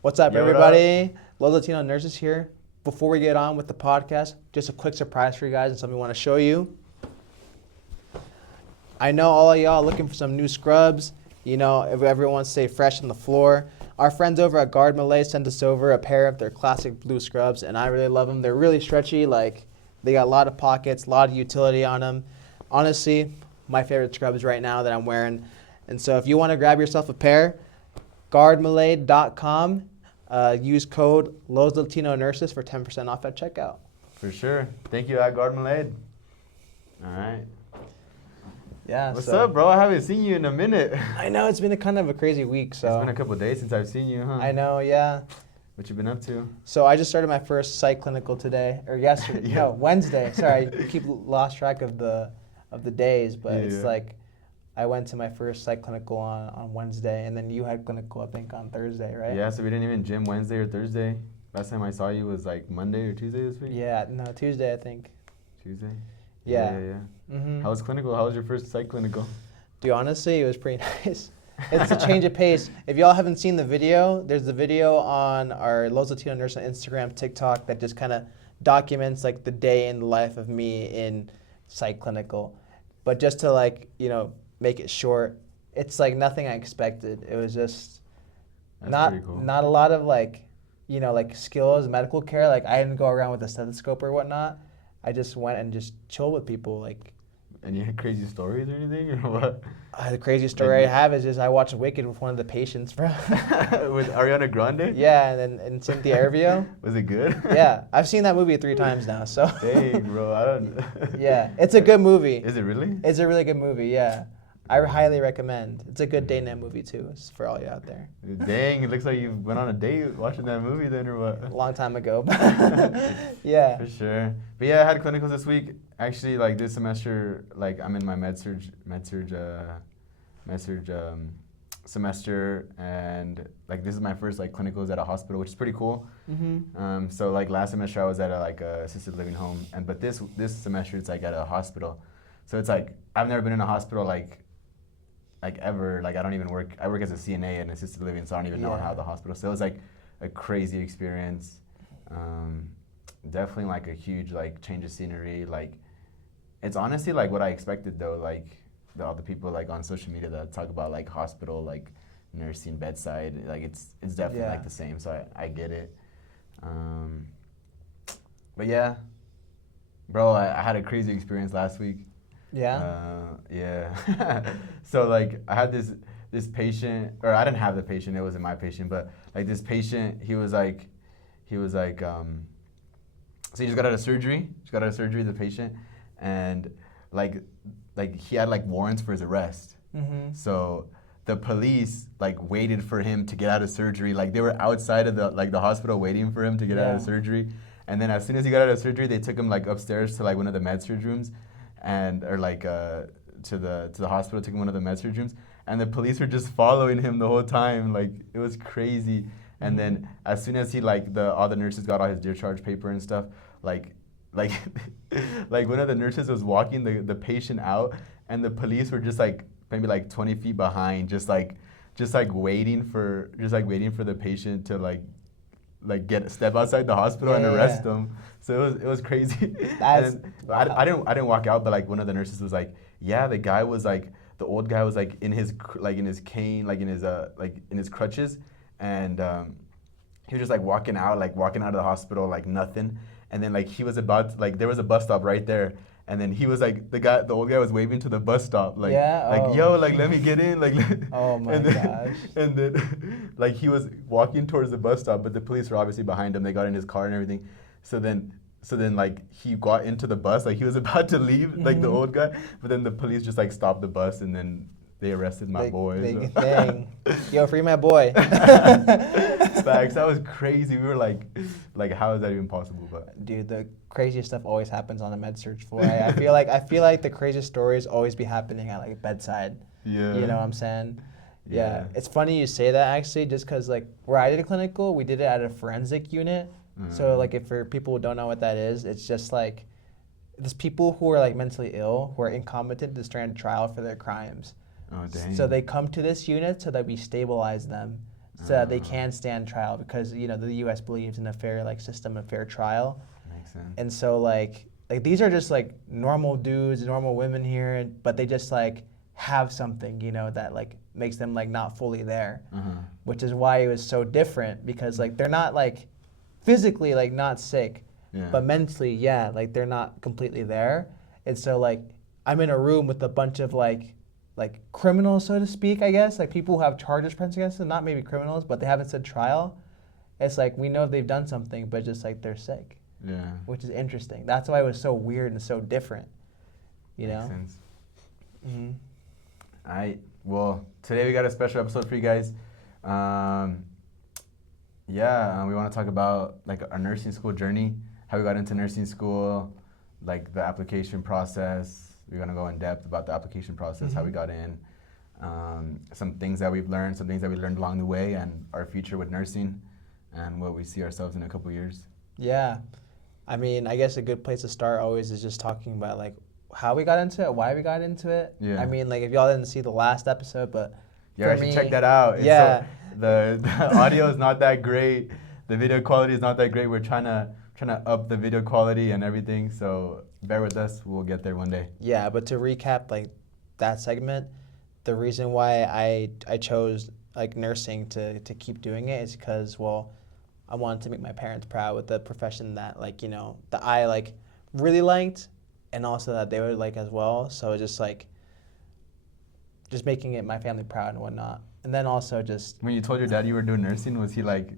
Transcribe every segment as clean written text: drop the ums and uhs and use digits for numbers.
What's up, Yo, what everybody? LosLatinoNurses here. Before we get on with the podcast, just a quick surprise for you guys and something we want to show you. I know all of y'all are looking for some new scrubs. You know, if everyone wants to stay fresh on the floor. Our friends over at Guard Malay sent us over a pair of their classic blue scrubs, and I really love them. They're really stretchy. Like, they got a lot of pockets, a lot of utility on them. Honestly, my favorite scrubs right now that I'm wearing. And so if you want to grab yourself a pair, guardmalay.com. Use code LosLatinoNurses for 10% off at checkout. For sure. Thank you, Guard Malay. All right. Yeah. What's up, bro? I haven't seen you in a minute. I know it's been a kind of a crazy week. So It's been a couple of days since I've seen you, huh? I know, yeah. What you been up to? So I just started my first psych clinical today, or yesterday. Yeah. No, Wednesday. Sorry, I keep lost track of the days, but it's like I went to my first psych clinical on Wednesday, and then you had clinical, I think, on Thursday, right? Yeah, so we didn't even gym Wednesday or Thursday. Last time I saw you was like Monday or Tuesday this week? Yeah, no, Tuesday, I think. Tuesday? Yeah. Mm-hmm. How was clinical? How was your first psych clinical? Dude, honestly, it was pretty nice. It's a change of pace. If y'all haven't seen the video, there's the video on our Los Latino Nurse on Instagram, TikTok that just kind of documents like the day in the life of me in psych clinical. But just to like, you know, make it short, it's like nothing I expected. It was just not a lot of like, you know, like skills, medical care. Like I didn't go around with a stethoscope or whatnot. I just went and just chilled with people. Like, and you had crazy stories or anything, or what? The craziest story I have is just I watched Wicked with one of the patients, bro. With Ariana Grande? Yeah, and Cynthia Erivo. Was it good? Yeah, I've seen that movie 3 times now, so. Dang, bro, I don't. Yeah, it's a good movie. Is it really? It's a really good movie, yeah. I highly recommend. It's a good day night movie too, for all you out there. Dang, it looks like you went on a date watching that movie then, or what? A long time ago. Yeah. For sure. But yeah, I had clinicals this week. Actually, like this semester, like I'm in my med-surg semester, and like this is my first like clinicals at a hospital, which is pretty cool. Mm-hmm. So like last semester I was at a assisted living home, but this semester it's like at a hospital. So it's like I've never been in a hospital like ever. Like I don't even work. I work as a CNA in assisted living, so I don't even know how the hospital. So it was like a crazy experience. Definitely like a huge like change of scenery. Like it's honestly like what I expected though. Like all the people like on social media that talk about like hospital, like nursing, bedside, like it's definitely like the same. So I get it. But yeah, bro, I had a crazy experience last week. Yeah? Yeah. So like I had this patient, or I didn't have the patient, it wasn't my patient, but like this patient, he was like, so he just got out of surgery, the patient, and like he had like warrants for his arrest. Mm-hmm. So the police like waited for him to get out of surgery. Like they were outside of the hospital waiting for him to get out of surgery. And then as soon as he got out of surgery, they took him like upstairs to like one of the med-surg rooms, to the hospital, took him one of the med-surg rooms. And the police were just following him the whole time. Like it was crazy. And then as soon as he all the nurses got all his discharge paper and stuff, like one of the nurses was walking the patient out, and the police were just like maybe like 20 feet behind, just waiting for the patient to step outside the hospital and arrest him. So it was crazy. I didn't walk out, but like one of the nurses was like, yeah, the guy was like, the old guy was like in his cane, like in his crutches, and he was just like walking out of the hospital like nothing. And then like he was about to, like there was a bus stop right there, and then he was like the old guy was waving to the bus stop yo, like let me get in, like oh my gosh. And then like he was walking towards the bus stop, but the police were obviously behind him. They got in his car and everything. So then like he got into the bus, like he was about to leave, like the old guy, but then the police just like stopped the bus, and then they arrested my boy. Big thing. Yo, free my boy. Facts. That was crazy. We were like, how is that even possible? But dude, the craziest stuff always happens on a med-surg floor. I feel like the craziest stories always be happening at like bedside. Yeah. You know what I'm saying? Yeah. It's funny you say that actually, just because like where I did a clinical, we did it at a forensic unit. So like if for people who don't know what that is, it's just like there's people who are like mentally ill, who are incompetent to stand trial for their crimes. Oh, dang. So they come to this unit so that we stabilize them. so that they can stand trial, because the U.S. believes in a fair system of fair trial. Makes sense. And so like these are just like normal dudes, normal women here, but they just like have something that like makes them like not fully there, which is why it was so different, because like they're not like physically like not sick, but mentally like they're not completely there. And so like I'm in a room with a bunch of like criminals, so to speak, I guess, like people who have charges pressed against them, not maybe criminals, but they haven't said trial. It's like we know they've done something, but just like they're sick. Yeah. Which is interesting. That's why it was so weird and so different. Makes sense. Mm-hmm. All right. Well, today we got a special episode for you guys. We want to talk about like our nursing school journey, how we got into nursing school, like the application process. We're going to go in depth about the application process, how we got in, some things that we've learned, some things that we learned along the way, and our future with nursing, and what we see ourselves in a couple years. Yeah. I mean, I guess a good place to start always is just talking about like how we got into it, why we got into it. Yeah. I mean, like if y'all didn't see the last episode, but I should check that out. Yeah. So the audio is not that great. The video quality is not that great. We're trying to up the video quality and everything. So bear with us. We'll get there one day. Yeah, but to recap like that segment, the reason why I chose like nursing to keep doing it is because, well, I wanted to make my parents proud with the profession that like, that I like really liked, and also that they would like as well. So just making it my family proud and whatnot. And then also just... When you told your dad you were doing nursing, was he like,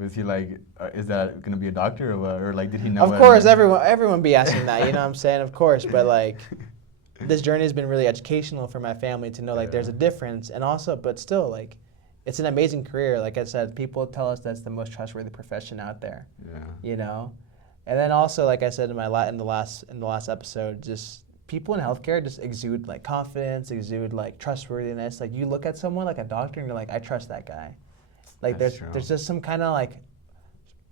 is that going to be a doctor or what? Or like, did he know? Of course, everyone be asking that, you know what I'm saying? Of course, but like, this journey has been really educational for my family to know like there's a difference, and also, but still like, it's an amazing career. Like I said, people tell us that's the most trustworthy profession out there. Yeah. And then also, like I said in the last episode, just people in healthcare just exude like confidence, exude like trustworthiness. Like you look at someone like a doctor and you're like, I trust that guy. Like there's just some kind of like,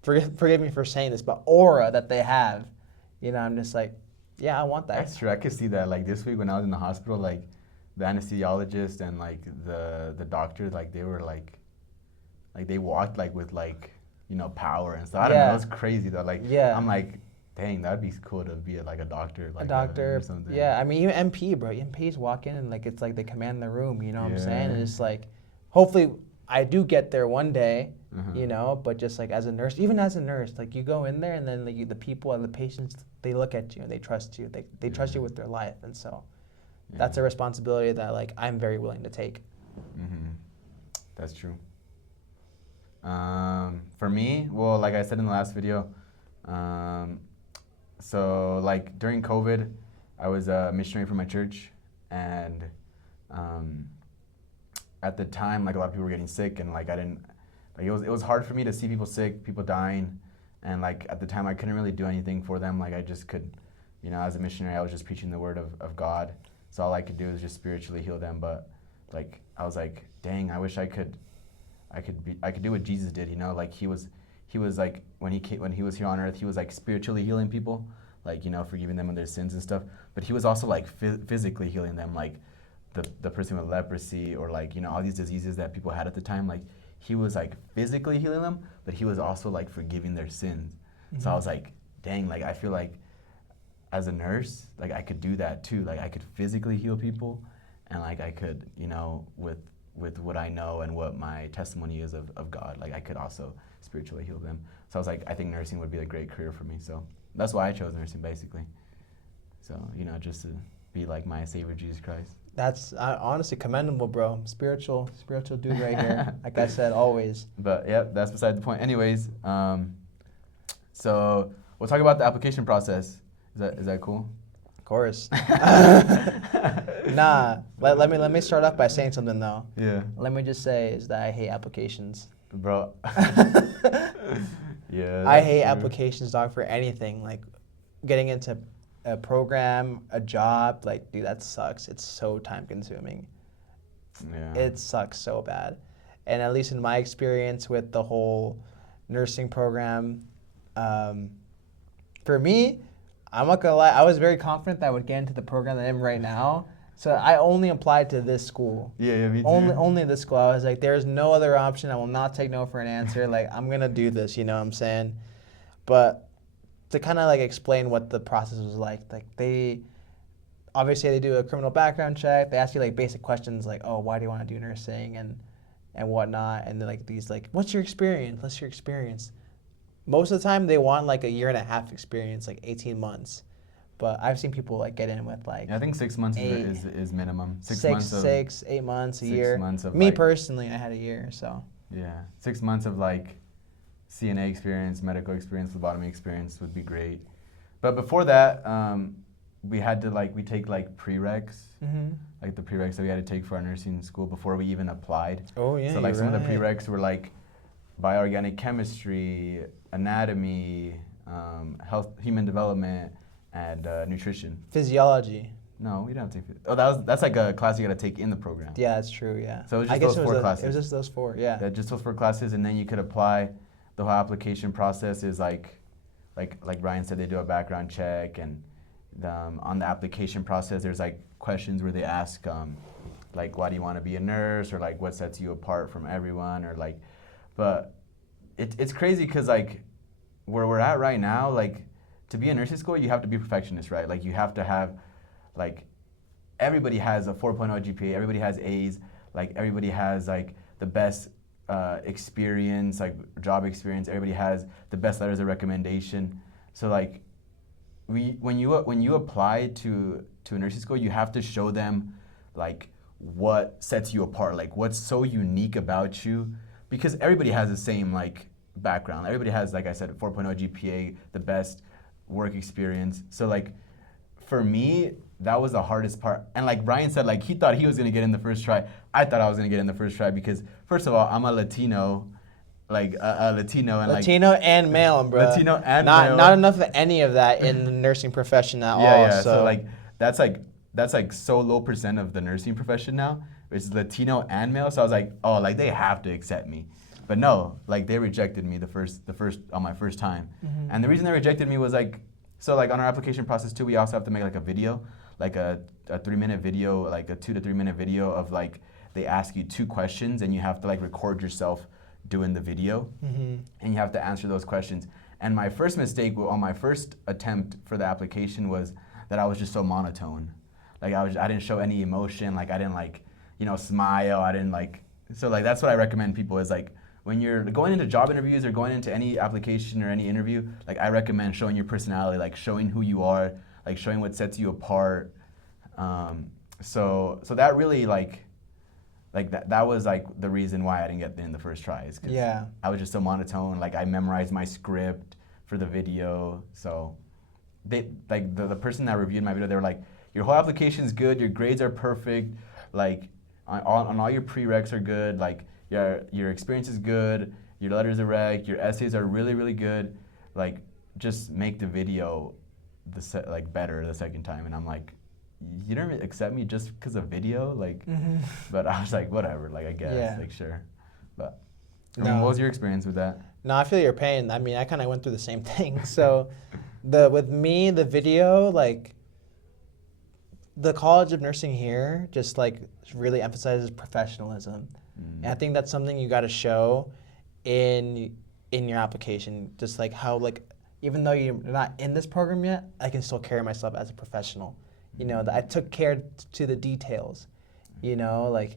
forgive me for saying this, but aura that they have. I'm just like, yeah, I want that. That's true. I could see that. Like this week when I was in the hospital, like the anesthesiologist and like the doctor, like they were like they walked like with like, power and stuff. I don't know. It was crazy though. Like I'm like, dang, that'd be cool to be like a doctor. Like a doctor or something. Yeah, I mean even MP, bro. MPs walk in and like it's like they command the room. You know what I'm saying? And it's like, hopefully I do get there one day. But just like as a nurse, even as a nurse, like you go in there and then like the people and the patients, they look at you and they trust you. They trust you with their life, and so that's a responsibility that like I'm very willing to take. That's true. For me, well, like I said in the last video, so like during COVID, I was a missionary for my church, and at the time, like a lot of people were getting sick, and like I didn't, like it was hard for me to see people sick, people dying, and like at the time I couldn't really do anything for them. Like I just could, as a missionary, I was just preaching the word of God. So all I could do is just spiritually heal them. But like I was like, dang, I wish I could do what Jesus did. Like he was like when he was here on earth, he was like spiritually healing people, like forgiving them of their sins and stuff. But he was also like physically healing them, like the person with leprosy or like all these diseases that people had at the time. Like he was like physically healing them, but he was also like forgiving their sins. So I was like, dang, like I feel like as a nurse, like I could do that too. Like I could physically heal people, and like I could, with what I know and what my testimony is of God, like I could also spiritually heal them. So I was like, I think nursing would be a great career for me. So that's why I chose nursing, basically. So, just to be like my Savior Jesus Christ. That's honestly commendable, bro. Spiritual dude right here. Like I said, always. But yeah, that's beside the point. Anyways, so we'll talk about the application process. Is that cool? Of course. Nah. Let me start off by saying something though. Yeah. Let me just say is that I hate applications. Bro. Yeah. I hate applications, dog, for anything. Like getting into a program, a job, like dude, that sucks. It's so time consuming. Yeah. It sucks so bad. And at least in my experience with the whole nursing program, for me, I'm not gonna lie, I was very confident that I would get into the program that I'm in right now. So I only applied to this school. Yeah, me too. Only this school. I was like, there's no other option. I will not take no for an answer. Like, I'm gonna do this. You know what I'm saying? But to kind of like explain what the process was like they obviously they do a criminal background check. They ask you like basic questions like, oh, why do you want to do nursing and whatnot, and then like these like, what's your experience? What's your experience? Most of the time they want like a year and a half experience, like 18 months. But I've seen people like get in with like I think 6 months is minimum. 6 months of 8 months, a 6 year. months of Me like, personally, I had a year, so. Yeah, 6 months of like CNA experience, medical experience, phlebotomy experience would be great. But before that, we had to we take like prereqs, like the prereqs that we had to take for our nursing school before we even applied. Oh yeah. So like some right. of the prereqs were like bioorganic chemistry, anatomy, health, human development, and nutrition. Physiology. No, we don't have to take. Oh, that's like a class you got to take in the program. Yeah, that's true. Yeah. So it was just those 4 classes. It was just those 4. Yeah. Yeah, just those 4 classes, and then you could apply. The whole application process is like Ryan said, they do a background check, and on the application process, there's like questions where they ask like, why do you want to be a nurse, or like what sets you apart from everyone, or like, but it's crazy because like where we're at right now, like to be in nursing school, you have to be perfectionist, right? Like you have to have like everybody has a 4.0 GPA, everybody has A's, like everybody has like the best experience, like job experience. Everybody has the best letters of recommendation. So like when you apply to a nursing school, you have to show them like what sets you apart, like what's so unique about you, because everybody has the same like background. Everybody has, like I said, 4.0 GPA, the best work experience. So like for me, that was the hardest part. And like Brian said, like he thought he was gonna get in the first try. I thought I was gonna get in the first try because first of all, I'm a Latino, like a Latino and Latino and male, bro. Latino and not male. Not enough of any of that in the nursing profession at all. Yeah. So like that's like so low % of the nursing profession now, which is Latino and male. So I was like, oh, like they have to accept me. But no, like they rejected me the first on my first time. And the reason they rejected me was like, so like on our application process too, we also have to make like a video, like a 3-minute video, like a 2 to 3 minute video of like, they ask you 2 questions and you have to like record yourself doing the video, and you have to answer those questions. And my first mistake on my first attempt for the application was that I was just so monotone. Like I didn't show any emotion, like I didn't like, smile, I didn't like, so like that's what I recommend people is like, when you're going into job interviews or going into any application or any interview, like I recommend showing your personality, like showing who you are, like showing what sets you apart. So that really like that was like the reason why I didn't get in the first try, is 'cause I was just so monotone. Like I memorized my script for the video. So they like the person that reviewed my video, they were like, your whole application's good, your grades are perfect, like on all your prereqs are good, like your experience is good, your letters are rec, your essays are really, really good. Like just make the video better the second time. And I'm like, you don't accept me just because of video, like. But I was like, whatever, like I guess, like sure. But I mean, what was your experience with that? No, I feel your pain. I mean, I kind of went through the same thing. So, with me, the video, like, the College of Nursing here just like really emphasizes professionalism, and I think that's something you got to show in your application. Just like how like, even though you're not in this program yet, I can still carry myself as a professional. That I took care to the details. Like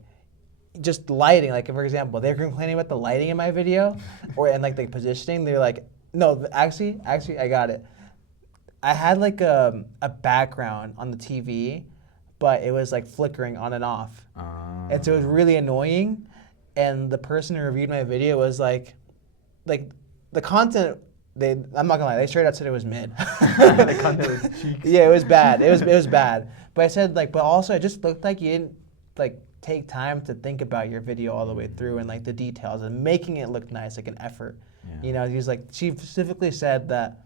just lighting. Like for example, they're complaining about the lighting in my video, and like the positioning. They're like, no, actually, I got it. I had like a background on the TV, but it was like flickering on and off, and so it was really annoying. And the person who reviewed my video was like the content. I'm not gonna lie, they straight up said it was mid. The content was cheeks. Yeah, it was bad. It was bad. But I said like, but also it just looked like you didn't like take time to think about your video all the way through and like the details and making it look nice, like an effort. Yeah. He was like, she specifically said that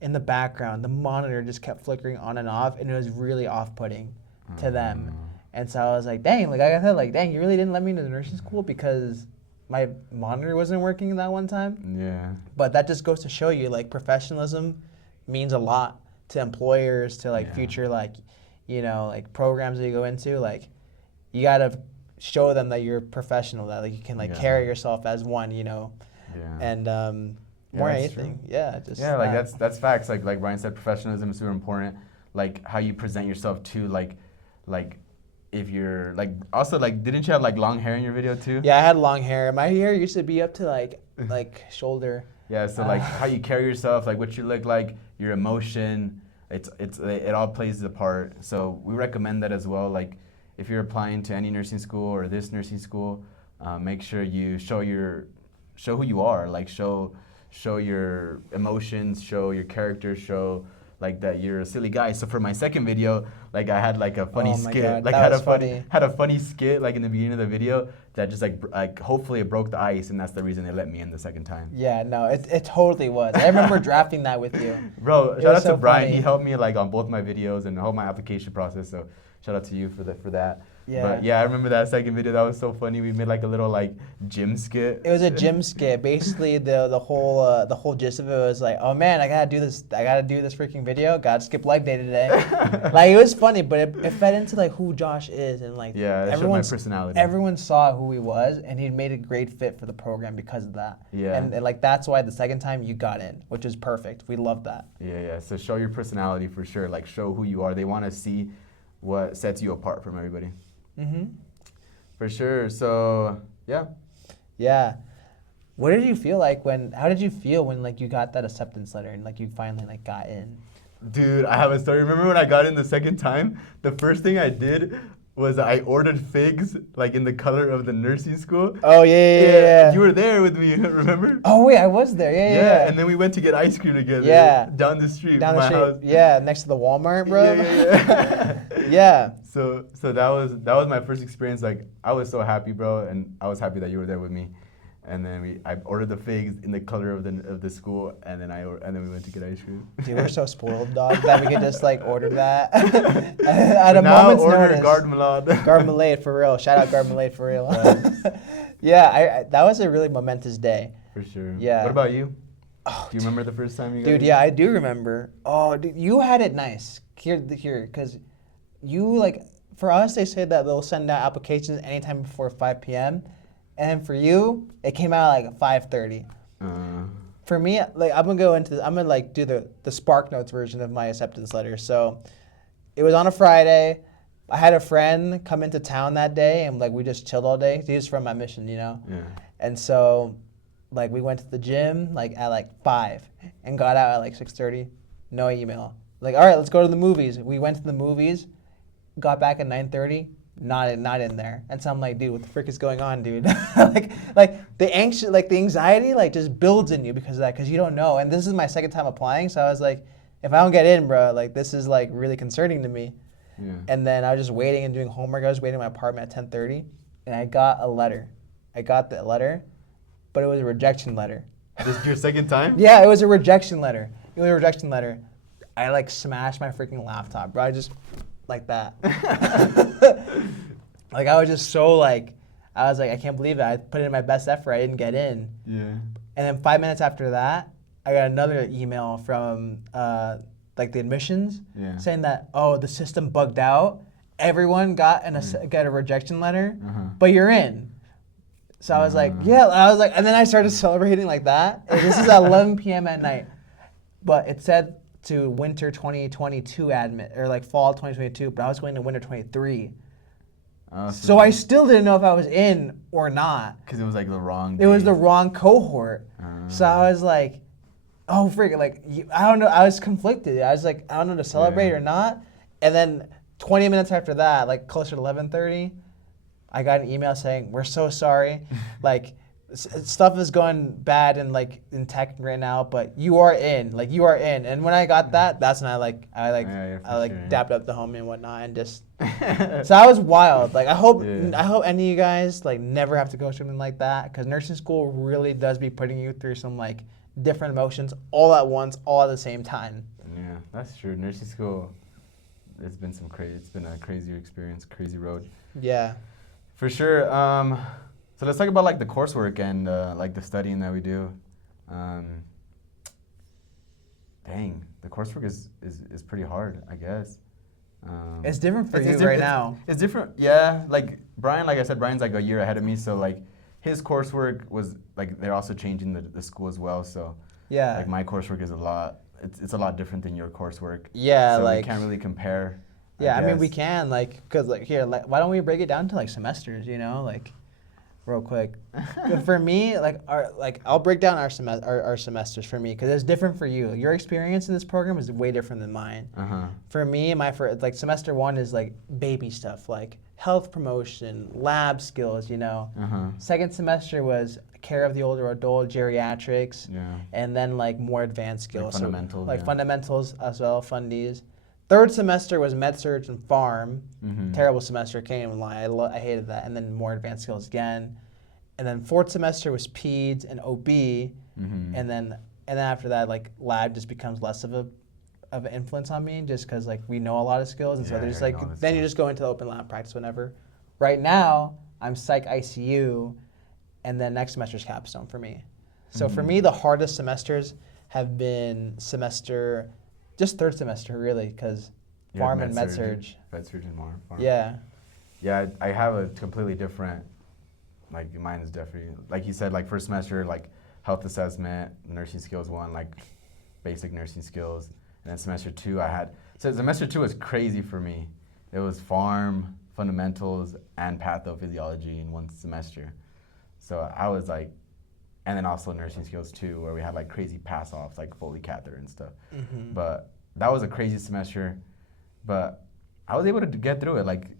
in the background, the monitor just kept flickering on and off, and it was really off-putting to them. And so I was like, dang, like I said, like, dang, you really didn't let me into the nursing school because my monitor wasn't working that one time. Yeah. But that just goes to show you, like, professionalism means a lot to employers, to like future, like, you know, like programs that you go into, like you gotta show them that you're professional, that like you can like carry yourself as one, you know, and more than anything, just like that's facts. Like Brian said, professionalism is super important. Like how you present yourself too, like if you're like also like didn't you have like long hair in your video too? Yeah, I had long hair. My hair used to be up to like shoulder. Yeah, so like how you carry yourself, like what you look like, your emotion, it all plays a part. So we recommend that as well. Like if you're applying to any nursing school or this nursing school, make sure you show who you are. Like show your emotions, show your character, show like that you're a silly guy. So for my second video, like I had like a funny skit, God, like had a funny skit like in the beginning of the video that just like hopefully it broke the ice, and that's the reason they let me in the second time. Yeah, no, it totally was. I remember drafting that with you. Bro, shout out to Brian. Funny. He helped me like on both my videos and the whole my application process. So shout out to you for that. Yeah. But yeah, I remember that second video. That was so funny. We made like a little like gym skit. It was a gym skit. Basically, the whole gist of it was like, oh man, I gotta do this freaking video. Gotta skip leg day today. Like it was funny, but it fed into like who Josh is, and like my personality. Everyone saw who he was, and he made a great fit for the program because of that. Yeah. And like that's why the second time you got in, which is perfect. We love that. Yeah. So show your personality for sure. Like show who you are. They want to see what sets you apart from everybody. Mm-hmm. For sure. So yeah. Yeah. What did you feel like how did you feel when like you got that acceptance letter and like you finally like got in? Dude, I have a story. Remember when I got in the second time? The first thing I did was I ordered figs like in the color of the nursing school. Oh yeah. You were there with me, remember? Oh wait, I was there. Yeah. And then we went to get ice cream together. Yeah. Down the street. Down the street. House. Yeah, next to the Walmart, bro. Yeah. Yeah. So that was my first experience. Like I was so happy, bro, and I was happy that you were there with me. And then I ordered the figs in the color of the school, and then we went to get ice cream. Dude, we're so spoiled, dog, that we could just like order that at a moment's notice. Garde Malade. Garde Malade for real. Shout out Garde Malade for real. Yeah, that was a really momentous day. For sure. Yeah. What about you? Oh, do you remember the first time you got Dude, yeah, I do remember. Oh, dude, you had it nice here, because you like for us they say that they'll send out applications anytime before 5 p.m. And for you, it came out like 5:30. For me, like I'm gonna like do the Spark Notes version of my acceptance letter. So it was on a Friday. I had a friend come into town that day, and like we just chilled all day. He was from my mission, you know. Yeah. And so, like we went to the gym like at like 5 and got out at like 6:30. No email. Like all right, let's go to the movies. We went to the movies, got back at 9:30. Not in there. And so I'm like, dude, what the frick is going on, dude? like the anxiety like just builds in you because of that, because you don't know. And this is my second time applying, so I was like, if I don't get in, bro, like this is like really concerning to me. Yeah. And then I was just waiting and doing homework. I was waiting in my apartment at 10:30, and I got a letter. I got the letter, but it was a rejection letter. This is your second time? Yeah, it was a rejection letter. I like smashed my freaking laptop, bro. I just like that. Like I was just so like, I was like, I can't believe it. I put in my best effort. I didn't get in. Yeah. And then 5 minutes after that, I got another email from like the admissions saying that, oh, the system bugged out. Everyone got a rejection letter, but you're in. So I was like, and then I started celebrating like that. And this is at 11 p.m. at night. But it said to winter 2022 admit, or like fall 2022, but I was going to winter 23. So I still didn't know if I was in or not. Because it was like the wrong day. It was the wrong cohort. So I was like, oh, freaking, like, I don't know. I was conflicted. I was like, I don't know to celebrate or not. And then 20 minutes after that, like closer to 11:30, I got an email saying, we're so sorry. Like, stuff is going bad in tech right now, but you are in. And when I got that, that's when I dapped up the homie and whatnot, and just so I was wild. Like I hope any of you guys like never have to go through something like that, because nursing school really does be putting you through some like different emotions all at once, all at the same time. Yeah, that's true. Nursing school, it's been a crazy experience, crazy road. Yeah, for sure. So let's talk about like the coursework and like the studying that we do. Dang, the coursework is pretty hard, I guess. It's different for you it's right now. It's different, yeah. Like Brian, like I said, Brian's like a year ahead of me, so like his coursework was like they're also changing the school as well. So Yeah. like my coursework is it's a lot different than your coursework. Yeah, so like we can't really compare. Yeah, I mean we guess. can cause here why don't we break it down to like semesters, like real quick. For me, I'll break down our semesters for me because it's different for you. Your experience in this program is way different than mine. For me, my first semester 1 is like baby stuff, like health promotion, lab skills, Second semester was care of the older adult, geriatrics, and then like more advanced skills. Like fundamentals. So, like fundamentals as well, fundies. Third semester was med surg and pharm. Terrible semester, can't even lie. I hated that. And then more advanced skills again. And then fourth semester was peds and OB. And then after that, like lab just becomes less of an influence on me, just because like we know a lot of skills, and so there's like then you just go into the open lab practice whenever. Right now, I'm psych ICU, and then next semester's capstone for me. So for me, the hardest semesters have been third semester really, because pharm and med surg. Med surg and pharm. Yeah. Yeah, I have a completely different, like mine is definitely, like you said, like first semester, like health assessment, nursing skills 1, like basic nursing skills. And then semester 2 so semester 2 was crazy for me. It was pharm, fundamentals, and pathophysiology in one semester. So I was like, and then also nursing skills 2, where we had like crazy pass-offs, like Foley catheter and stuff. But that was a crazy semester, but I was able to get through it. Like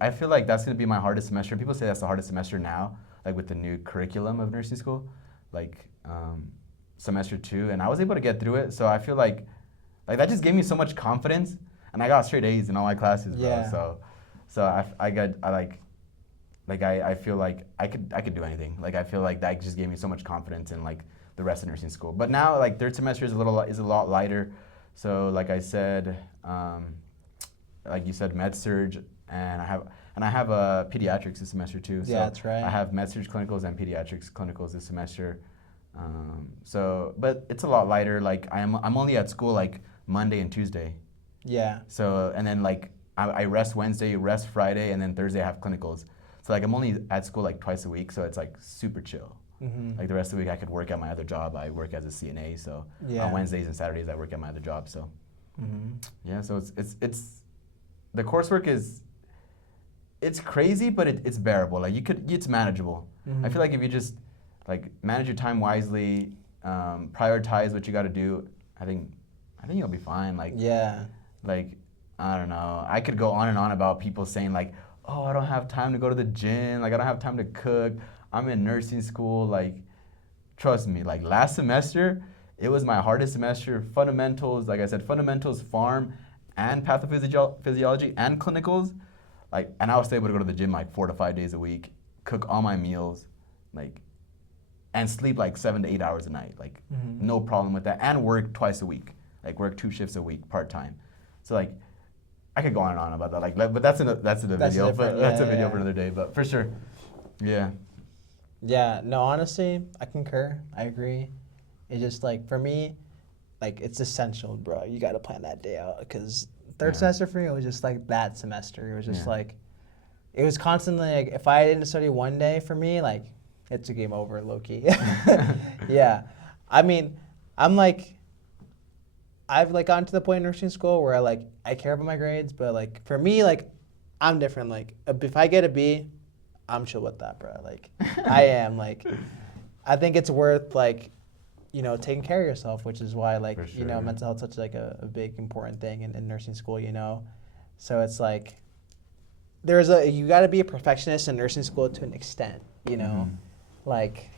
I feel like that's gonna be my hardest semester. People say that's the hardest semester now, like with the new curriculum of nursing school, like semester 2, and I was able to get through it. So I feel like that just gave me so much confidence, and I got straight A's in all my classes, bro. Yeah. So I feel like I could do anything. Like I feel like that just gave me so much confidence in like the rest of nursing school. But now like third semester is a lot lighter. So like I said, like you said, med surg, and I have pediatrics this semester too. So Yeah, that's right. I have med surg clinicals and pediatrics clinicals this semester. But it's a lot lighter. Like I'm only at school like Monday and Tuesday. Yeah. So and then like I rest Wednesday, rest Friday, and then Thursday I have clinicals. So like I'm only at school like twice a week, so it's like super chill. Like the rest of the week I could work at my other job. I work as a CNA, so on Wednesdays and Saturdays I work at my other job. So yeah, so it's the coursework it's crazy, but it's bearable. Like it's manageable. I feel like if you just like manage your time wisely, prioritize what you got to do, I think you'll be fine. Like like I don't know. I could go on and on about people saying like, oh, I don't have time to go to the gym. Like I don't have time to cook. I'm in nursing school. Like, trust me. Like last semester, it was my hardest semester. Fundamentals, like I said, fundamentals, pharm, and pathophysiology and clinicals. Like, and I was able to go to the gym like 4 to 5 days a week, cook all my meals, like, and sleep like 7 to 8 hours a night. Like, no problem with that. And work twice a week. Like, work 2 shifts a week, part time. So like, I could go on and on about that. Like, but that's in a video. But that's a video for another day. But for sure, yeah. Yeah. No, honestly, I concur. I agree. It's just like for me, like it's essential, bro. You got to plan that day out because third semester for me it was just like that semester. It was just like, it was constantly like if I didn't study one day for me, like it's a game over, low key. Yeah. I mean, I've like gotten to the point in nursing school where I care about my grades, but like for me, like I'm different. Like if I get a B, I'm chill with that, bro. Like I am like, I think it's worth like, taking care of yourself, which is why like, mental health is such like a big important thing in nursing school, So it's like, you got to be a perfectionist in nursing school to an extent, Like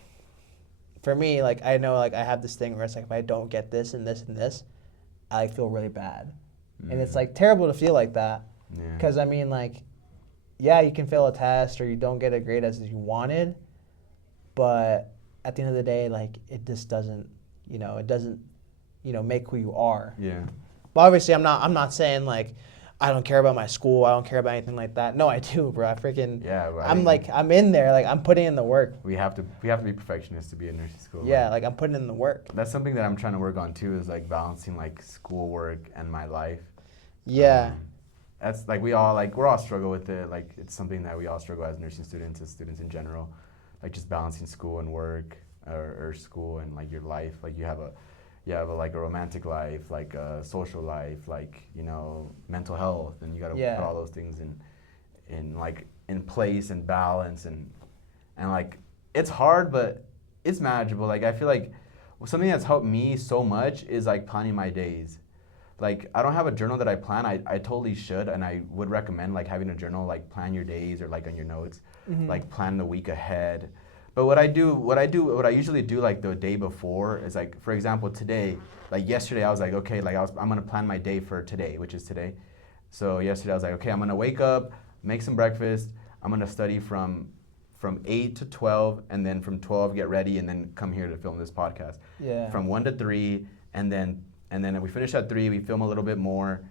for me, like I know like I have this thing where it's like if I don't get this and this and this, I feel really bad. And it's like terrible to feel like that. Because I mean like, yeah, you can fail a test or you don't get a grade as you wanted, but at the end of the day, like it just doesn't, make who you are. Yeah. But obviously I'm not saying like I don't care about my school, I don't care about anything like that. No, I do, bro. I freaking I'm in there, like I'm putting in the work. We have to be perfectionists to be in nursing school. Yeah, like I'm putting in the work. That's something that I'm trying to work on too, is like balancing like schoolwork and my life. Yeah. that's like we're all struggle with it. Like it's something that we all struggle as nursing students, as students in general, like just balancing school and work, or school and like your life. Like you have like a romantic life, like a social life, like mental health, and you gotta put all those things in place and balance, and like it's hard, but it's manageable. Like I feel like something that's helped me so much is like planning my days. Like I don't have a journal that I plan. I totally should, and I would recommend like having a journal, like plan your days or like on your notes, like plan the week ahead. But what I usually do like the day before is like, for example, today, like yesterday I was like, okay, like I'm gonna plan my day for today, which is today. So yesterday I was like, okay, I'm gonna wake up, make some breakfast. I'm gonna study from 8 to 12, and then from 12 get ready, and then come here to film this podcast. Yeah. From 1 to 3, and then we finish at 3. We film a little bit more.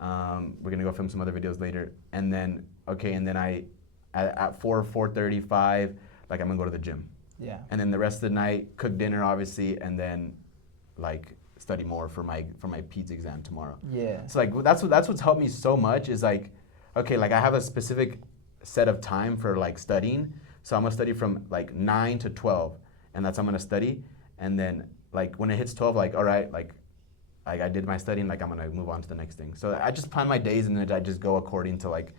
We're gonna go film some other videos later, and then at 4:35, like I'm gonna go to the gym. Yeah. And then the rest of the night, cook dinner obviously, and then like study more for my PEDS exam tomorrow. Yeah. So like that's what's helped me so much is like, okay, like I have a specific set of time for like studying. So I'm gonna study from like 9 to 12, and I'm gonna study. And then like when it hits 12, like all right, like I did my studying, like I'm gonna move on to the next thing. So I just plan my days, and then I just go according to like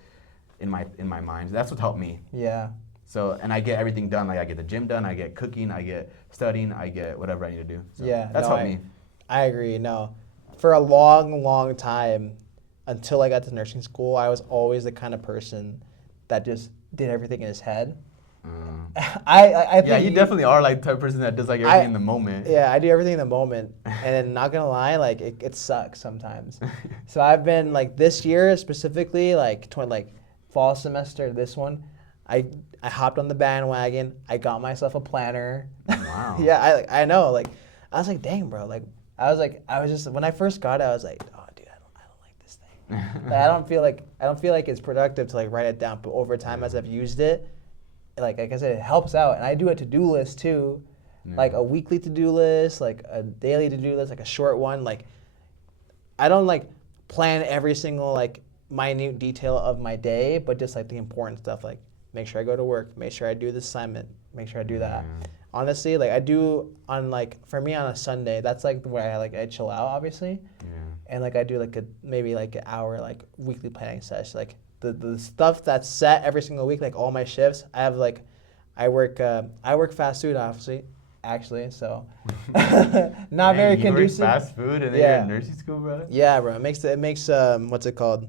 in my mind. That's what helped me. Yeah. So and I get everything done. Like I get the gym done, I get cooking, I get studying, I get whatever I need to do. So that's helped me. I agree. No, for a long time, until I got to nursing school, I was always the kind of person that just did everything in his head. I think you definitely are like the type of person that does like everything in the moment. Yeah, I do everything in the moment, and not gonna lie, like it sucks sometimes. So I've been like this year specifically, like fall semester, this one, I hopped on the bandwagon. I got myself a planner. Wow. Yeah, I know. Like I was like, dang, bro. Like I was just when I first got it, I was like, oh, dude, I don't like this thing. Like, I don't feel like it's productive to like write it down. But over time, as I've used it, like I said, it helps out. And I do a to-do list too, like a weekly to-do list, like a daily to-do list, like a short one. Like I don't like plan every single like minute detail of my day, but just like the important stuff, like make sure I go to work, make sure I do this assignment, make sure I do that. Honestly, like I do on like, for me on a Sunday, that's like where I chill out, obviously. And like I do like maybe like an hour like weekly planning session. Like the stuff that's set every single week, like all my shifts, I have like, I work fast food, obviously, actually, so not very conducive. You work fast food and then you're in nursing school, bro? Yeah, bro. It makes what's it called?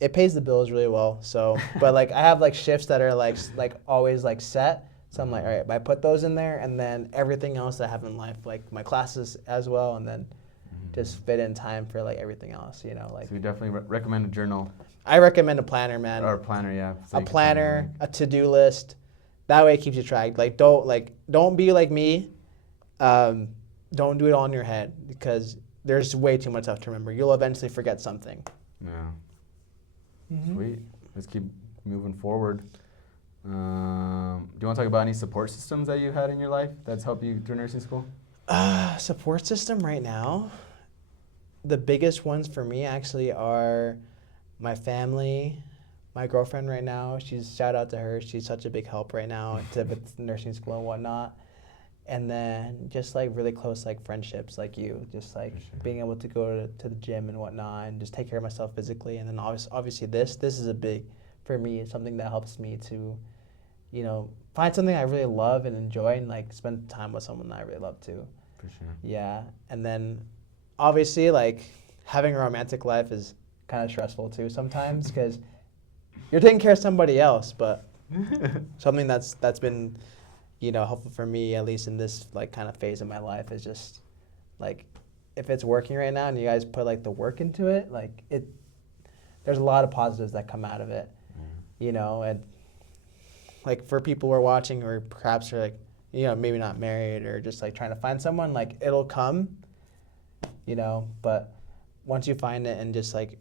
It pays the bills really well. So, but like I have like shifts that are like always like set. So I'm like, all right, I put those in there, and then everything else I have in life, like my classes as well, and then just fit in time for like everything else, like. So we definitely recommend a journal. I recommend a planner, man. Or a planner, yeah. So a planner, a to-do list. That way it keeps you tracked. Like don't be like me. Don't do it all in your head, because there's way too much stuff to remember. You'll eventually forget something. Yeah. Sweet. Let's keep moving forward. Do you want to talk about any support systems that you've had in your life that's helped you through nursing school? Support system right now, the biggest ones for me actually are my family, my girlfriend right now. Shout out to her. She's such a big help right now with nursing school and whatnot. And then just like really close like friendships like you, just like being able to go to the gym and whatnot, and just take care of myself physically. And then obviously this is a big, for me, it's something that helps me to, find something I really love and enjoy, and like spend time with someone that I really love too. For sure. Yeah. And then obviously like having a romantic life is kind of stressful too sometimes, because you're taking care of somebody else, but something that's been helpful for me, at least in this like kind of phase of my life, is just like if it's working right now and you guys put like the work into it, like there's a lot of positives that come out of it, and like for people who are watching or perhaps are like maybe not married or just like trying to find someone, like it'll come, but once you find it and just like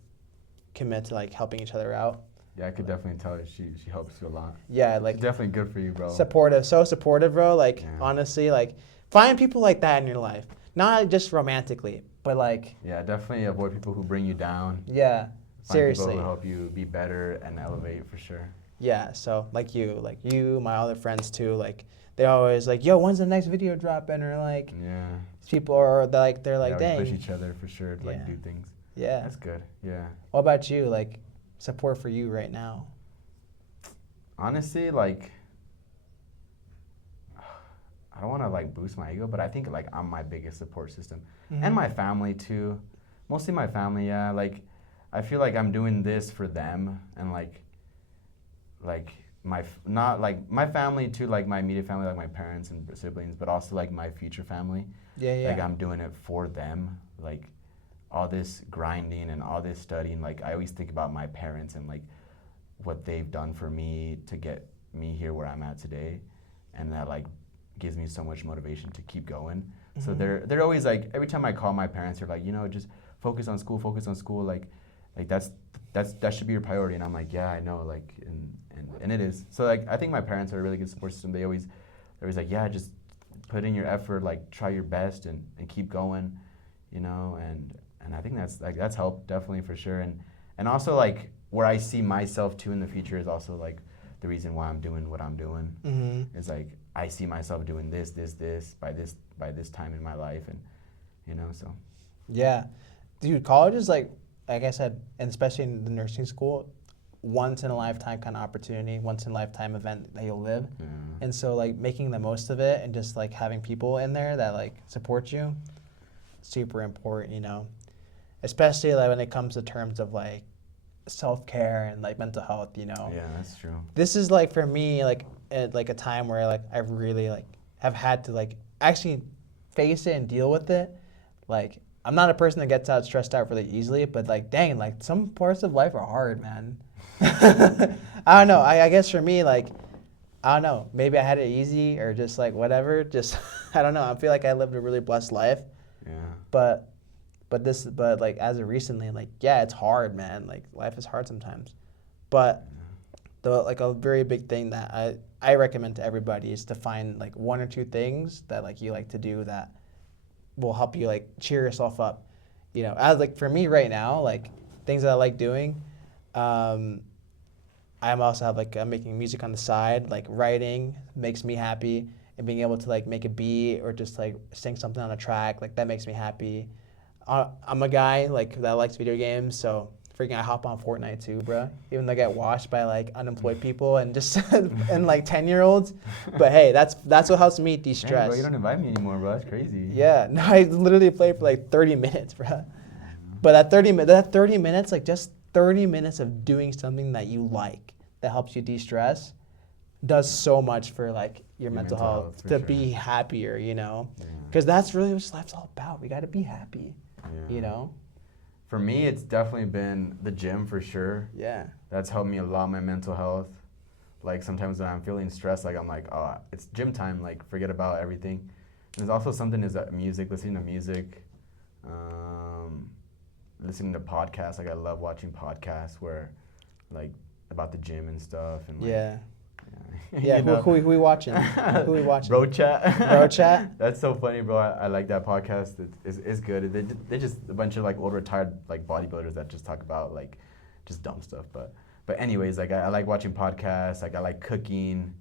commit to like helping each other out. Yeah, I could definitely tell she helps you a lot. Yeah, like she's definitely good for you, bro. So supportive, bro. Like honestly, like find people like that in your life, not just romantically, but like. Yeah, definitely avoid people who bring you down. Yeah. Seriously. people who help you be better and elevate for sure. Yeah, so like you, my other friends too, like they always like, yo, when's the next video dropping? Or like, Yeah. people are like, they're like, Yeah, we dang. push each other for sure to like do things. Yeah. That's good. Yeah. What about you? Like, support for you right now? Honestly, like, I don't want to like boost my ego, but I think like I'm my biggest support system, and my family too. Mostly my family. Yeah. Like, I feel like I'm doing this for them, and like not like my family too, like my immediate family, like my parents and siblings, but also like my future family. Yeah. Like I'm doing it for them. Like all this grinding and all this studying, like I always think about my parents and like what they've done for me to get me here where I'm at today, and that like gives me so much motivation to keep going. So they're always like, every time I call my parents, they're like, you know, just focus on school, like that should be your priority. And I'm like, yeah, I know, like, and it is. So like I think my parents are a really good support system. They're always like, yeah, just put in your effort, like try your best and keep going, you know, and I think that's helped definitely for sure. And also like where I see myself too in the future is also like the reason why I'm doing what I'm doing. Is like I see myself doing this by this time in my life, and you know, so. Yeah, dude, college is like I said, and especially in the nursing school, once in a lifetime kind of opportunity, once in a lifetime event that you'll live. Yeah. And so like making the most of it and just like having people in there that like support you, super important, you know, especially like when it comes to terms of like self-care and like mental health, you know. Yeah, that's true. This is like for me like at like a time where like I really like have had to like actually face it and deal with it. Like I'm not a person that gets out stressed out really easily, but like dang, like some parts of life are hard, man. I don't know. I guess for me, like, I don't know. Maybe I had it easy or just like whatever. Just I don't know. I feel like I lived a really blessed life. Yeah. But like as of recently, like yeah, it's hard, man. Like life is hard sometimes. But like a very big thing that I recommend to everybody is to find like one or two things that like you like to do that will help you like cheer yourself up. You know, as like for me right now, like things that I like doing. I'm also have like making music on the side, like writing makes me happy, and being able to like make a beat or just like sing something on a track, like that makes me happy. I'm a guy like that likes video games, so freaking I hop on Fortnite too, bro. Even though I get watched by like unemployed people and just and like 10-year-olds, but hey, that's what helps me de-stress. Dang, bro, you don't invite me anymore, bro. That's crazy. Yeah, no, I literally played for like 30 minutes, bro. But that 30 minutes, like just 30 minutes of doing something that you like that helps you de-stress does so much for like your mental health to be happier, you know? Because that's really what life's all about. We got to be happy, you know? For me, it's definitely been the gym for sure. Yeah. That's helped me a lot, my mental health. Like sometimes when I'm feeling stressed, like I'm like, oh, it's gym time, like forget about everything. And there's also something is that music, listening to music, listening to podcasts. Like I love watching podcasts where like about the gym and stuff. And like, yeah. Who we watching? Who we watching? Bro Chat. Bro Chat. That's so funny, bro. I like that podcast. It's good. They're just a bunch of like old retired like bodybuilders that just talk about like just dumb stuff. But anyways, like I like watching podcasts. Like I like cooking.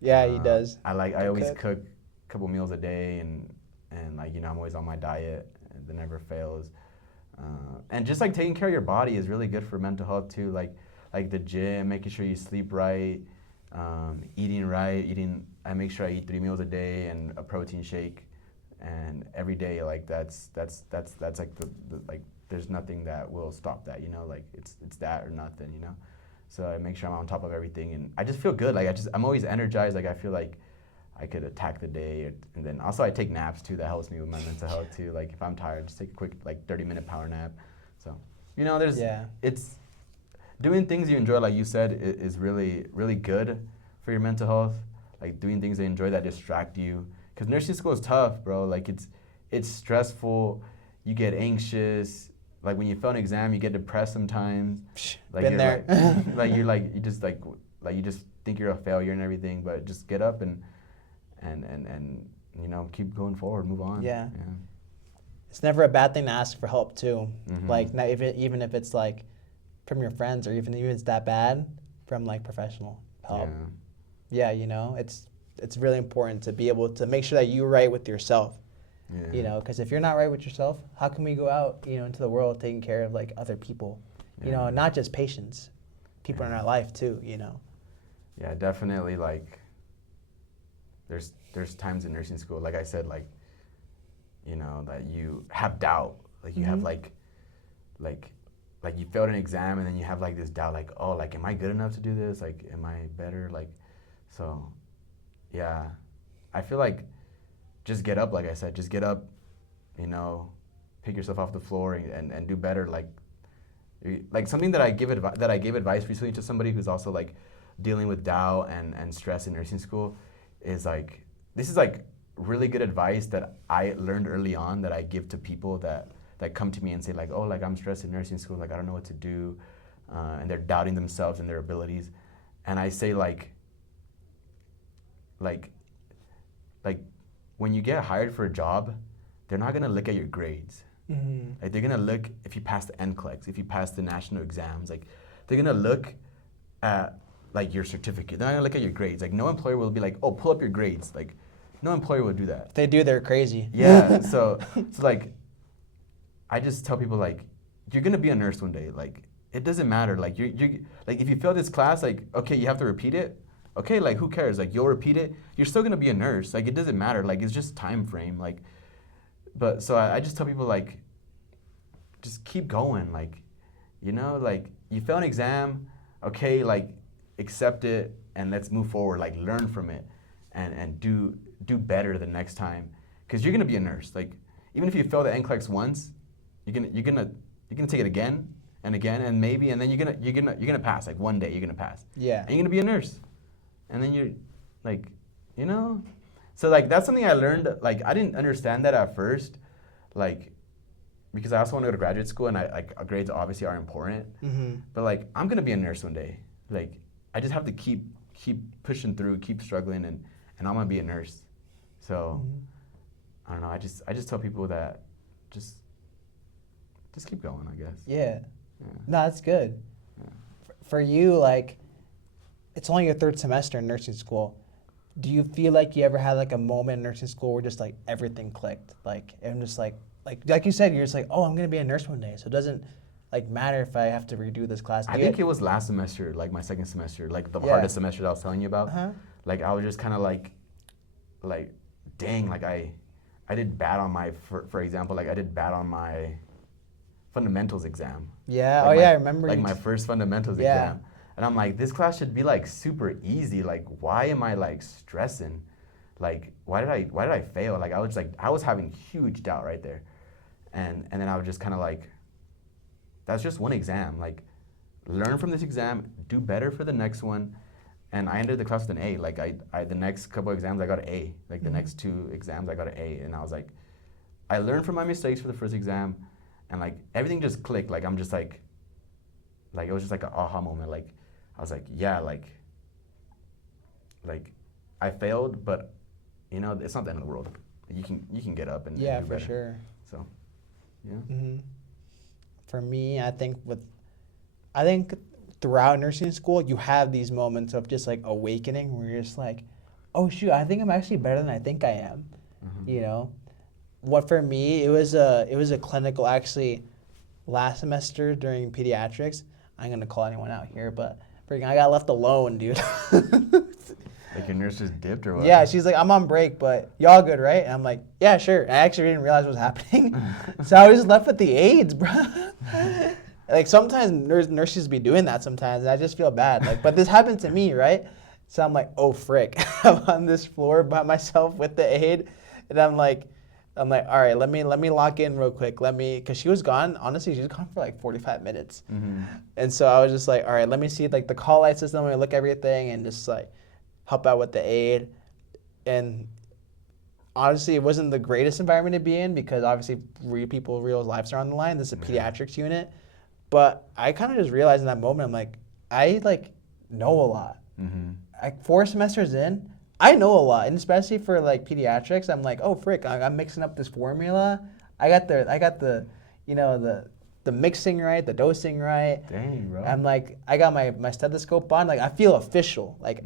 Yeah, he does. I always cook a couple meals a day, and like you know I'm always on my diet. And that never fails. And just like taking care of your body is really good for mental health too. Like the gym, making sure you sleep right. Eating right, I make sure I eat 3 meals a day and a protein shake, and every day. Like that's like the like there's nothing that will stop that, you know, like it's that or nothing, you know. So I make sure I'm on top of everything, and I just feel good. Like I'm always energized. Like I feel like I could attack the day, and then also I take naps too. That helps me with my mental health too. Like if I'm tired, just take a quick like 30-minute power nap. So you know, it's doing things you enjoy, like you said, is really, really good for your mental health. Like doing things that you enjoy that distract you. Because nursing school is tough, bro. Like it's stressful. You get anxious. Like when you fail an exam, you get depressed sometimes. Like Been there. You just think you're a failure and everything. But just get up and you know keep going forward, move on. Yeah. It's never a bad thing to ask for help too. Like even if it's like from your friends, or even if it's that bad, from like professional help. Yeah, you know, it's really important to be able to make sure that you're right with yourself. Yeah. You know, because if you're not right with yourself, how can we go out, you know, into the world taking care of like other people? You know, not just patients, people in our life too. You know. Yeah, definitely. Like, there's times in nursing school, like I said, like, you know, that you have doubt, like you have like you failed an exam and then you have like this doubt, like, oh, like, am I good enough to do this? Like, am I better? Like, so, yeah, I feel like just get up, like I said, just get up, you know, pick yourself off the floor and do better. Like something that I gave advice recently to somebody who's also like dealing with doubt and stress in nursing school is like, this is like really good advice that I learned early on that I give to people that come to me and say like, oh, like I'm stressed in nursing school, like I don't know what to do, and they're doubting themselves and their abilities, and I say like when you get hired for a job, they're not gonna look at your grades. Like they're gonna look if you pass the NCLEX, if you pass the national exams, like they're gonna look at like your certificate. They're not gonna look at your grades. Like no employer will be like, oh, pull up your grades. Like no employer will do that. If they do, they're crazy. Yeah. so like, I just tell people like, you're gonna be a nurse one day. Like it doesn't matter. Like you're like if you fail this class, like okay, you have to repeat it. Okay, like who cares? Like you'll repeat it. You're still gonna be a nurse. Like it doesn't matter. Like it's just time frame. Like, but so I just tell people like, just keep going. Like, you know, like you fail an exam. Okay, like accept it and let's move forward. Like learn from it and do better the next time. Because you're gonna be a nurse. Like even if you fail the NCLEX once, you're gonna take it again and again and maybe and then you're gonna pass. Like one day you're gonna pass. Yeah. And you're gonna be a nurse. And then you're like, you know, so like that's something I learned. Like I didn't understand that at first, like because I also want to go to graduate school and grades obviously are important. But like I'm gonna be a nurse one day. Like I just have to keep pushing through, keep struggling, and I'm gonna be a nurse. So I don't know. I just tell people that just keep going, I guess. Yeah. No, that's good. For you, like, it's only your third semester in nursing school. Do you feel like you ever had like a moment in nursing school where just like everything clicked? Like, and just like you said, you're just like, oh, I'm gonna be a nurse one day, so it doesn't like matter if I have to redo this class. I think it was last semester, like my second semester, like the hardest semester that I was telling you about. Like I was just kind of like, dang, like I did bad on my, for example, like I did bad on my fundamentals exam. Yeah. Like I remember. Like my first fundamentals exam. And I'm like, this class should be like super easy. Like, why am I like stressing? Like, why did I fail? Like, I was having huge doubt right there. And then I was just kind of like, that's just one exam. Like, learn from this exam, do better for the next one. And I ended the class with an A. Like, I the next couple exams, I got an A. Like, the next two exams, I got an A. And I was like, I learned from my mistakes for the first exam. And like, everything just clicked. Like, I'm just like it was just like an aha moment. Like, I was like, yeah, like I failed, but you know, it's not the end of the world. You can get up and do better. For sure. So, yeah. For me, I think throughout nursing school, you have these moments of just like awakening where you're just like, oh shoot, I think I'm actually better than I think I am. You know, what for me, it was a clinical actually last semester during pediatrics. I'm gonna call anyone out here, but freaking, I got left alone, dude. Like your nurse just dipped or what? Yeah, she's like, I'm on break, but y'all good, right? And I'm like, yeah, sure. And I actually didn't realize what was happening. So I was just left with the aides, bro. Like sometimes nurses be doing that sometimes, and I just feel bad. Like, but this happened to me, right? So I'm like, oh frick, I'm on this floor by myself with the aide, and I'm like, all right, let me lock in real quick. Because she was gone. Honestly, she was gone for like 45 minutes. And so I was just like, all right, let me see like the call light system, let me look everything, and just like help out with the aide. And honestly, it wasn't the greatest environment to be in because obviously real lives are on the line. This is a pediatrics unit. But I kind of just realized in that moment, I'm like, I like know a lot. 4 semesters in, I know a lot, and especially for like pediatrics, I'm like, oh frick, I'm mixing up this formula. I got the the mixing right, the dosing right. Dang, bro. I'm like, I got my stethoscope on. Like, I feel official. Like,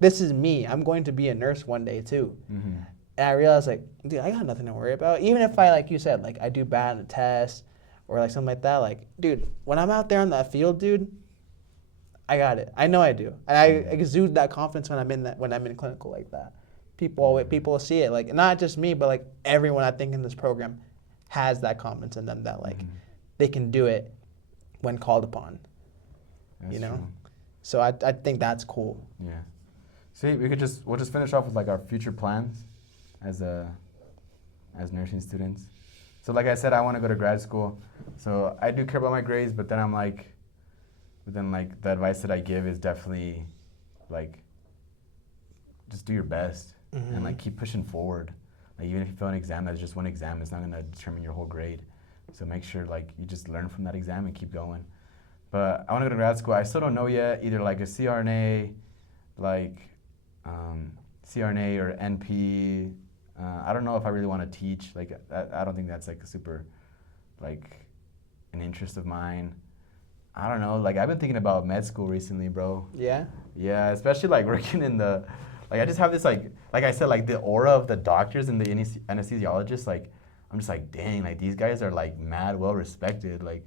this is me. I'm going to be a nurse one day too. And I realized, like, dude, I got nothing to worry about. Even if I, like you said, like, I do bad on a test or like something like that. Like, dude, when I'm out there on that field, dude, I got it. I know I do. And I exude that confidence when I'm in clinical like that. People see it. Like, not just me, but like everyone I think in this program has that confidence in them that like they can do it when called upon. That's you know? true. So I think that's cool. Yeah. See, we'll just finish off with like our future plans as nursing students. So like I said, I want to go to grad school. So I do care about my grades, but then the advice that I give is definitely like just do your best and like keep pushing forward. Like even if you fail an exam, that's just one exam. It's not going to determine your whole grade. So make sure like you just learn from that exam and keep going. But I want to go to grad school. I still don't know yet, either like a CRNA, like CRNA or NP. I don't know if I really want to teach. Like I don't think that's like a super, like, an interest of mine. I don't know. Like I've been thinking about med school recently, bro. Yeah? Yeah, especially like working in the, like I just have this like I said, like the aura of the doctors and the anesthesiologists. Like I'm just like, dang, like these guys are like mad well respected. Like,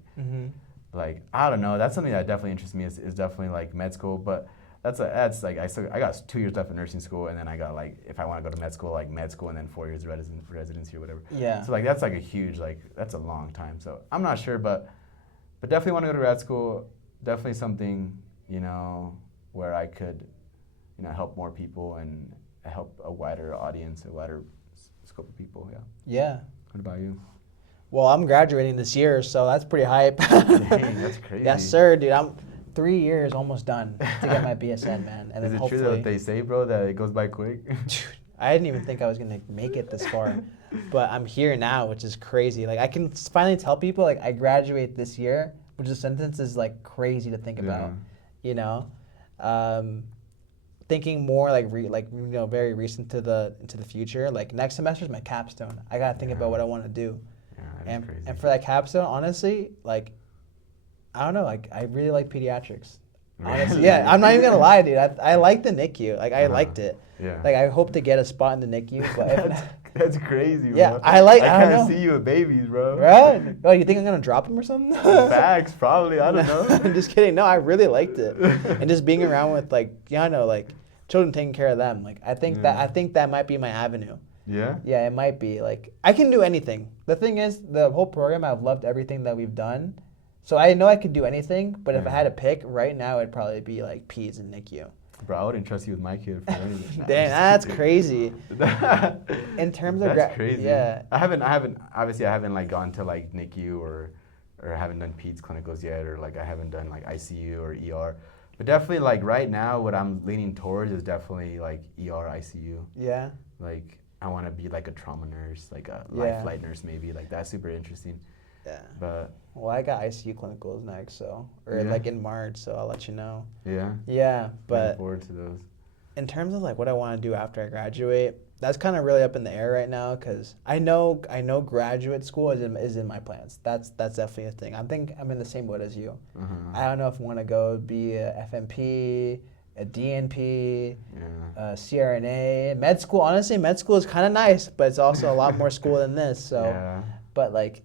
like I don't know. That's something that definitely interests me. Is definitely like med school, but. That's like I got 2 years left in nursing school, and then I got like if I want to go to med school, and then 4 years residency or whatever. Yeah. So like that's like a huge that's a long time. So I'm not sure, but definitely want to go to grad school. Definitely something where I could help more people and help a wider audience, a wider scope of people. Yeah. Yeah. What about you? Well, I'm graduating this year, so that's pretty hype. Dang, that's crazy. Yes, sir, dude. I'm 3 years almost done to get my BSN, man. And Is then it true that they say, bro, that it goes by quick? Dude, I didn't even think I was gonna make it this far, but I'm here now, which is crazy. Like I can finally tell people like I graduate this year, which is a sentence is like crazy to think about. You know, thinking more like very recent into the future. Like next semester is my capstone. I gotta think about what I want to do. Yeah, that's crazy. And for that capstone, honestly, like I don't know, like I really like pediatrics. Honestly, yeah, I'm not even gonna lie, dude. I like the NICU. Like I liked it. Yeah. Like I hope to get a spot in the NICU, but that's crazy, bro. Yeah, I can't don't know. see you with babies, bro. Right? Oh, you think I'm gonna drop them or something? Facts, probably. I don't know. I'm just kidding. No, I really liked it, and just being around with like like children, taking care of them. Like I think that might be my avenue. Yeah. Yeah, it might be. Like I can do anything. The thing is, the whole program, I've loved everything that we've done. So I know I could do anything, but if I had to pick right now, it'd probably be like peds and NICU. Bro, I wouldn't trust you with my kid for anything. Dang, that's crazy. In terms of that's crazy. Yeah. I haven't like gone to like NICU or haven't done peds clinicals yet, or like I haven't done like ICU or ER. But definitely like right now, what I'm leaning towards is definitely like ER, ICU. Yeah. Like I want to be like a trauma nurse, like a life flight nurse maybe. Like that's super interesting. Yeah. But well, I got ICU clinicals next, like in March, so I'll let you know. Yeah. Yeah, but looking forward to those. In terms of like what I want to do after I graduate, that's kind of really up in the air right now because I know graduate school is in my plans. That's definitely a thing. I think I'm in the same boat as you. I don't know if I want to go be a FMP, a DNP, a CRNA, med school. Honestly, med school is kind of nice, but it's also a lot more school than this. So, but like,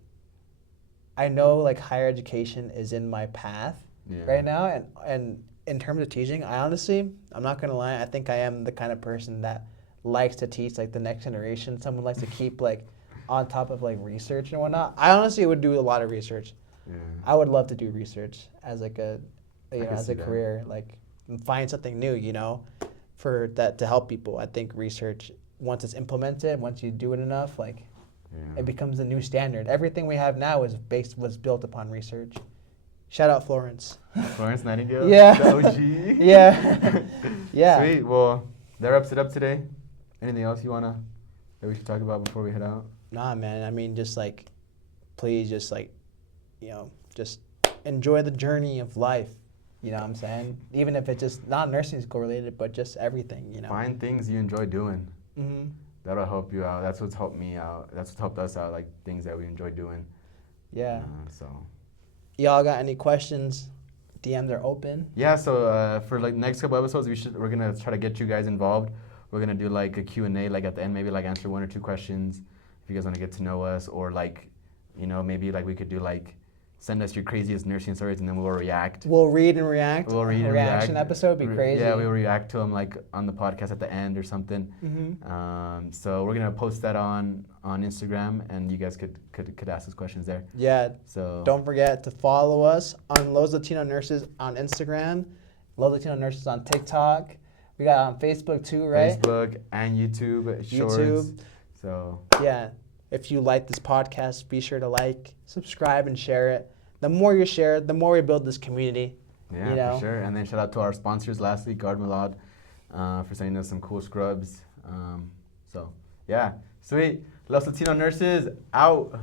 I know like higher education is in my path right now, and in terms of teaching, I'm not gonna lie, I think I am the kind of person that likes to teach like the next generation. Someone likes to keep like on top of like research and whatnot. I honestly would do a lot of research. I would love to do research as like a as a career, like find something new, for that to help people. I think research, once it's implemented, once you do it enough, like it becomes the new standard. Everything we have now was built upon research. Shout out Florence. Florence Nightingale? Yeah. The OG? Yeah. Yeah. Sweet. Well, that wraps it up today. Anything else that we should talk about before we head out? Nah, man. I mean, just like, please just like, just enjoy the journey of life. You know what I'm saying? Even if it's just not nursing school related, but just everything, Find things you enjoy doing. Mm-hmm. That'll help you out. That's what's helped me out. That's what's helped us out, like things that we enjoy doing. Yeah. So y'all got any questions, DMs are open. Yeah, so for like next couple episodes, we're gonna try to get you guys involved. We're gonna do like a Q&A, like at the end, maybe like answer 1 or 2 questions if you guys want to get to know us, or like, you know, maybe like we could do like send us your craziest nursing stories and then we'll react. We'll read and react. We'll read a and reaction react. episode would be crazy. Yeah, we'll react to them like on the podcast at the end or something. Mm-hmm. So we're gonna post that on Instagram, and you guys could ask us questions there. Yeah. So don't forget to follow us on Los Latino Nurses on Instagram, Los Latino Nurses on TikTok. We got on Facebook too, right? Facebook and YouTube Shorts. So yeah, if you like this podcast, be sure to like, subscribe, and share it. The more you share it, the more we build this community. yeah, you know? for sure. And then shout out to our sponsors lastly, Guard Milad, for sending us some cool scrubs. So yeah, sweet. Los Latino Nurses out.